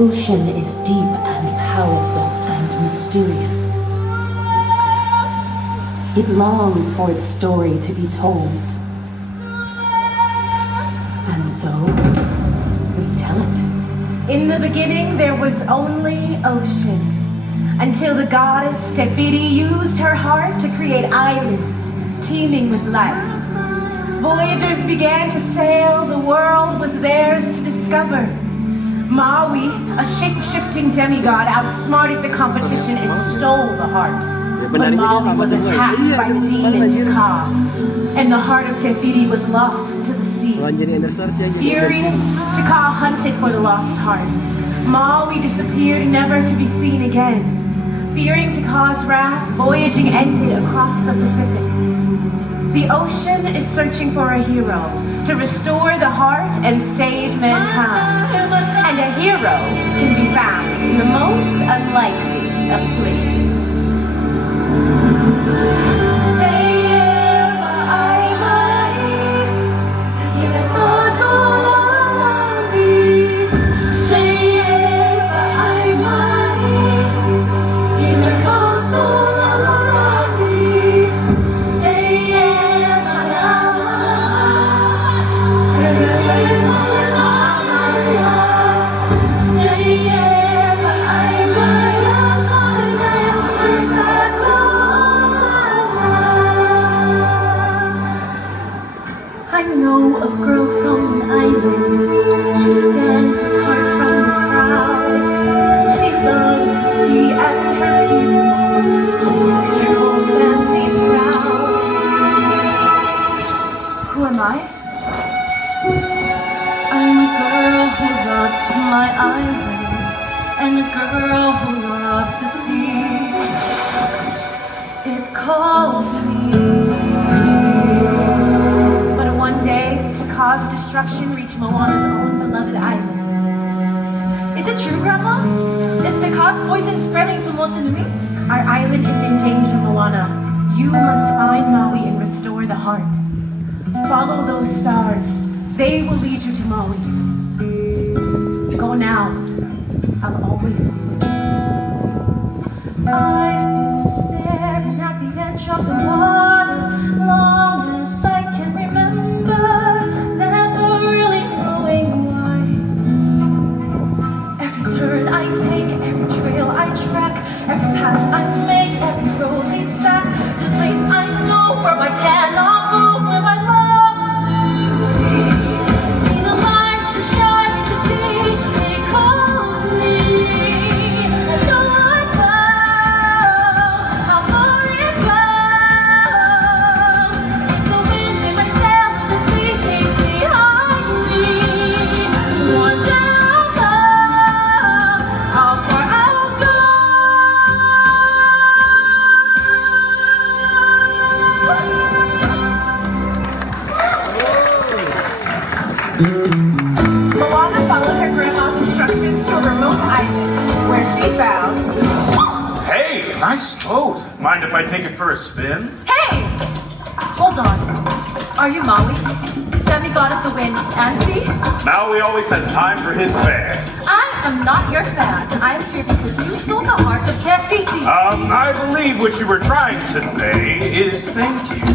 ocean is deep and powerful and mysterious. It longs for its story to be told. And so, we tell it. In the beginning, there was only ocean, until the goddess Tefiti used her heart to create islands teeming with life. Voyagers began to sail, the world was theirs to discover. Maui, a shape-shifting demigod, outsmarted the competition and stole the heart. But Maui was attacked by the demon Ka, and the heart of Tefiti was lost to the sea. Furious, Taka hunted for the lost heart. Maui disappeared, never to be seen again. Fearing Taka's wrath, voyaging ended across the Pacific. The ocean is searching for a hero to restore the heart and save mankind. And a hero can be found in the most unlikely of places. I know a girl from an island. She stands apart from the crowd. She loves the sea and her people. She makes her whole family proud. Who am I? I'm a girl who loves my island, and a girl who loves the sea. It calls me. One day, to cause destruction, reach Moana's own beloved island. Is it true, Grandma? Is the cause poison spreading from Motunui? Our island is in danger, Moana. You must find Maui and restore the heart. Follow those stars. They will lead you to Maui. Go now. I'll always be with you. I've been staring at the edge of the water long as I can remember, never really knowing why. Every turn I take, every trail I track, every path I make, every road leads back to the place I know where I cannot go, where I long to be. See the light, the sky, the sea, it calls me. And so I found how far it goes. It's the wind in my sail, the sea takes behind me. One day I'll know how far I'll go. Moana followed her grandma's instructions to a remote island, where she found... Hey, nice boat. Mind if I take it for a spin? Hey! Hold on. Are you Maui? Demigod of the wind and sea? Maui always has time for his fans. I am not your fan. I am here because you stole the heart of Tefiti. I believe what you were trying to say is thank you.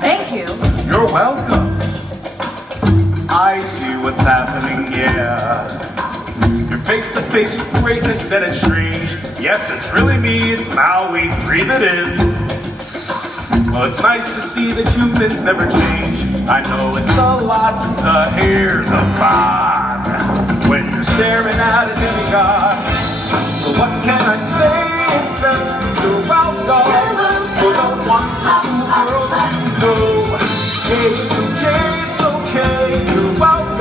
Thank you. You're welcome. I see what's happening, yeah. You're face to face with greatness and it's strange. Yes, it's really me, it's Maui, breathe it in. Well, it's nice to see that humans never change. I know it's the lots, the hair, the vibe, when you're staring at a demigod. So what can I say except you're welcome? For the one world to know. Hey, it's okay, you're welcome.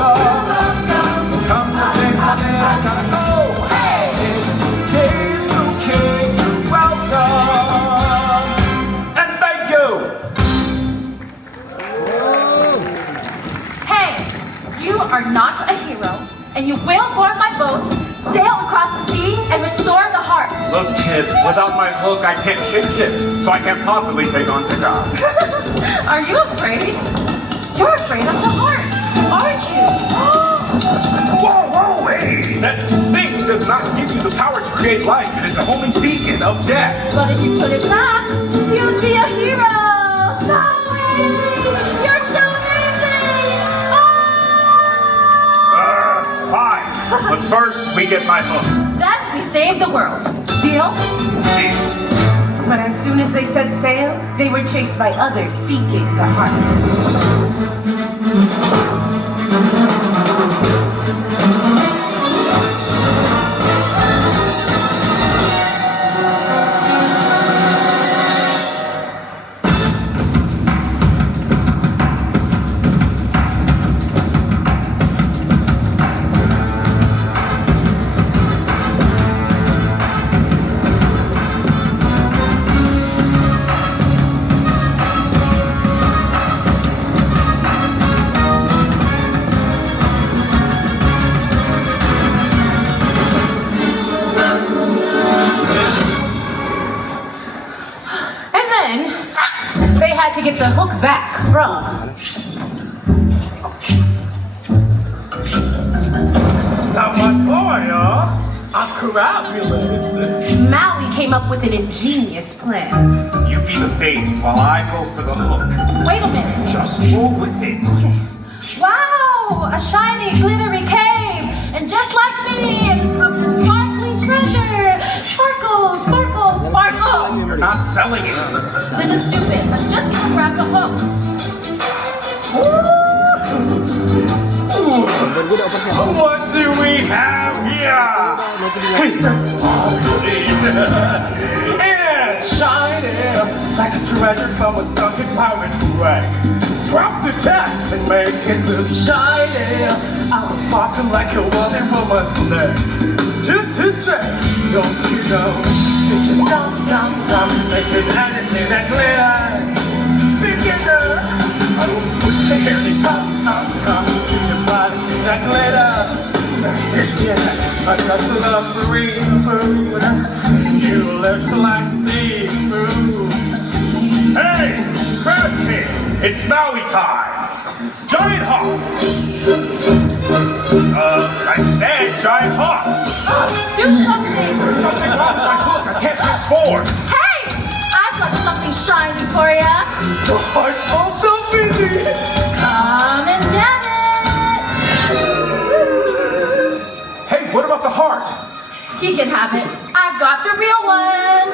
Come to think of it, I gotta go. Hey, it's okay, you're welcome. And thank you. Hey, you are not a hero, and you will board my boat, sail across the sea, and restore the heart. Look, kid, without my hook, I can't shake it, so I can't possibly take on the job. Are you afraid? You're afraid of the heart, aren't you? Whoa, whoa, wait! That thing does create life. It is the only beacon of death. But if you put it back, you'd be a hero. Maui! You're so amazing! Fine. But first, we get my hook. Then we save the world. Deal? Deal. But as soon as they set sail, they were chased by others seeking the heart. To get the hook back from Maui came up with an ingenious plan. You be the bait while I go for the hook. Wait a minute. Just roll with it. Okay. Wow! A shiny, glittery cave! And just like Minnie, it is covered in sparkly treasure! Sparkle, sparkle, sparkle! You're not selling it. This is stupid. Let's just go grab the hook. What do we have here? It's a it's shining like a treasure from a sunken pirate's wreck. Drop the deck and make it look shiny. I was sparkling like a wonder woman's neck. Just to say, don't you know? It's a dum, make it anything that glitters. Together, I will put the hairly come. Your body that glitters. Yeah, I got the love for seafood. You look like seafood. Hey, grab me. It's Maui time. Giant hawk. I said giant hawk. Do something. There's something wrong with my hook. I can't transform. Hey! I've got something shiny for ya. The heart of the busy. Come and get it. Hey, what about the heart? He can have it. I've got the real one.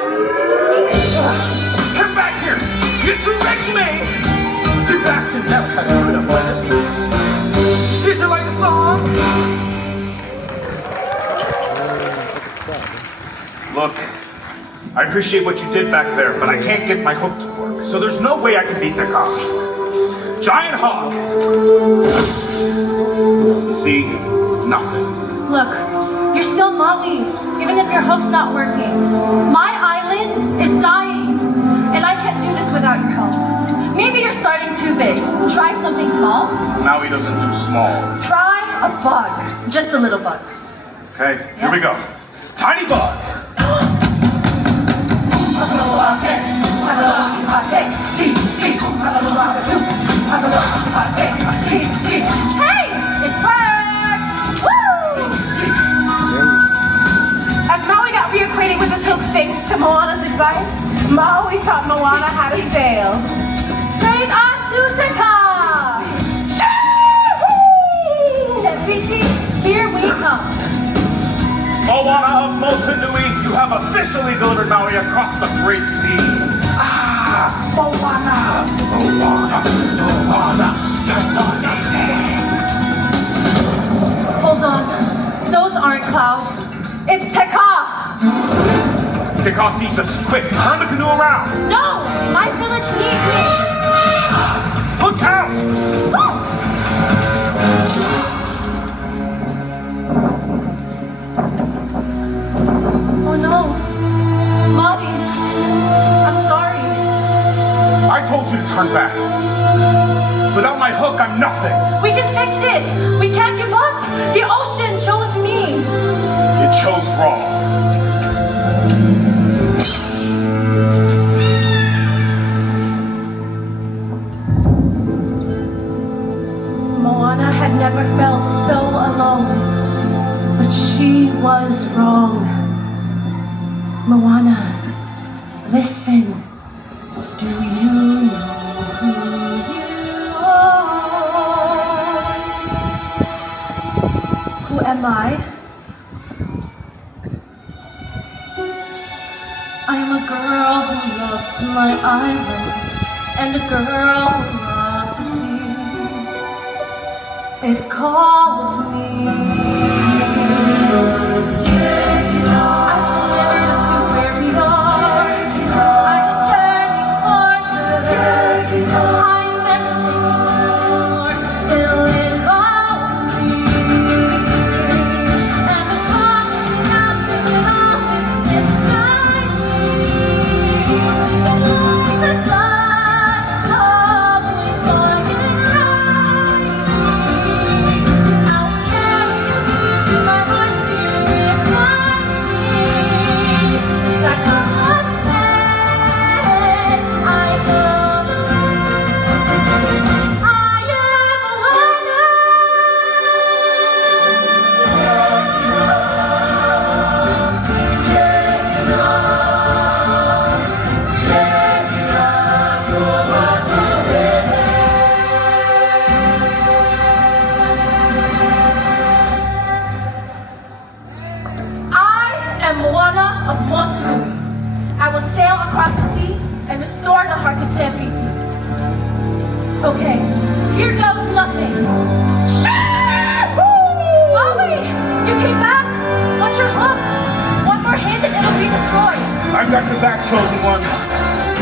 Come back here. You're too rich, me. Too back to never touch you in a blast. Did you like the song? Look, I appreciate what you did back there, but I can't get my hook to work. So there's no way I can beat the cost. Giant hog. See, nothing. Look, you're still Maui, even if your hook's not working. My island is dying, and I can't do this without your help. Maybe you're starting too big. Try something small. Maui doesn't do small. Try a bug. Just a little bug. Okay, here we go. Tiny bug. Hey! It worked! Woo! As Maui got reacquainted with his hook thanks to Moana's advice, Maui taught Moana how to sail. Straight on to Taka! Tefiti, here we come. Moana of Motunui, you have officially delivered Maui across the Great Sea. Moana, you're so amazing. Hold on, those aren't clouds. It's Taka! Taka sees us. Quick, turn the canoe around. No! My village needs me! Look out! Oh no. Maui, I'm sorry. I told you to turn back. Without my hook, I'm nothing. We can fix it! We can't give up! The ocean chose me! It chose wrong. Moana had never felt so alone, but she was wrong. Moana, listen. Do you know who you are? Who am I? I'm a girl who loves my island, and a girl who loves the sea. It calls me. Moana of Moana. I will sail across the sea and restore the heart of Tefiti. Okay, here goes nothing. Maui, you came back? What's your hook? One more hit and it'll be destroyed. I've got your back, chosen one.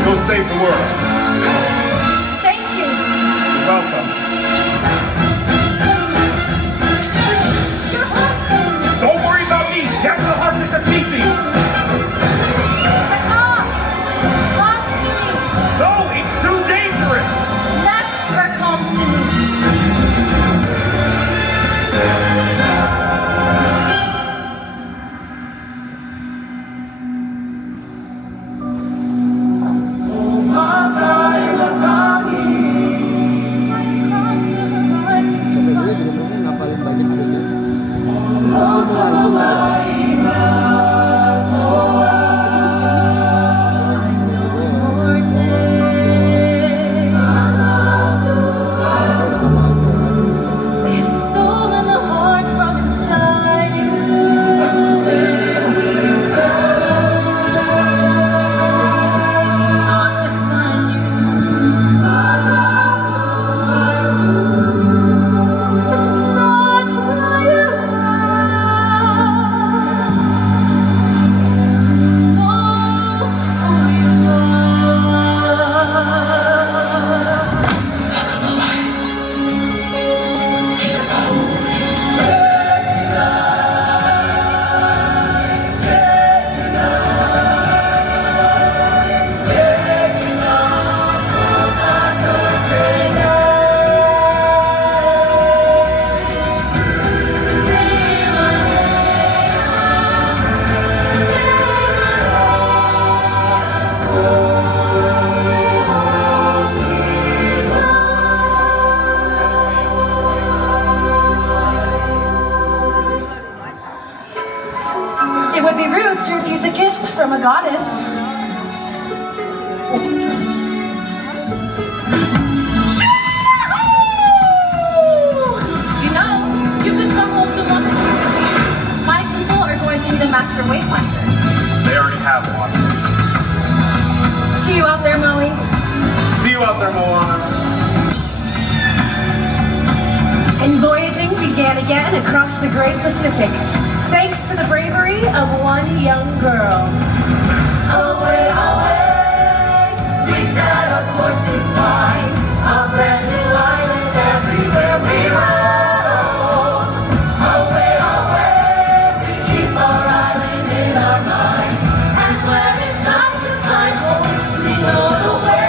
Go save the world. Thank you. You're welcome. Your hook. Don't worry about me. Get the heart to defeat me. No, it's too dangerous. Let her come to me. It would be rude to refuse a gift from a goddess. You know, you could come home to Moana. My people are going to need a master wayfinder. They already have one. See you out there, Maui. See you out there, Moana. And voyaging began again across the great Pacific, thanks to the bravery of one young girl. Away, away, we set a course to find a brand new island everywhere we roam. Away, away, we keep our island in our mind, and when it's time to fly home, we know the way.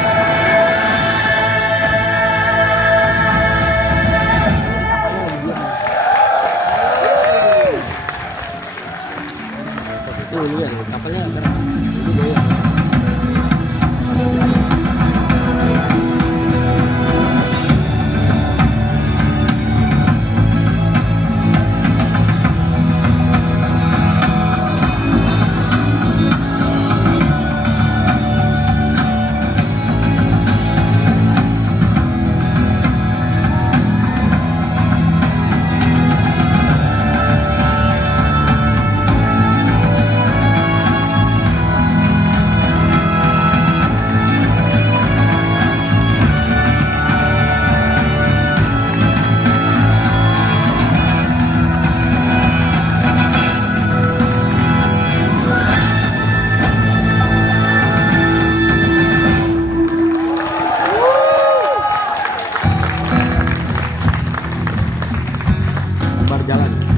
Dulu ya, kapalnya dulu. jalan.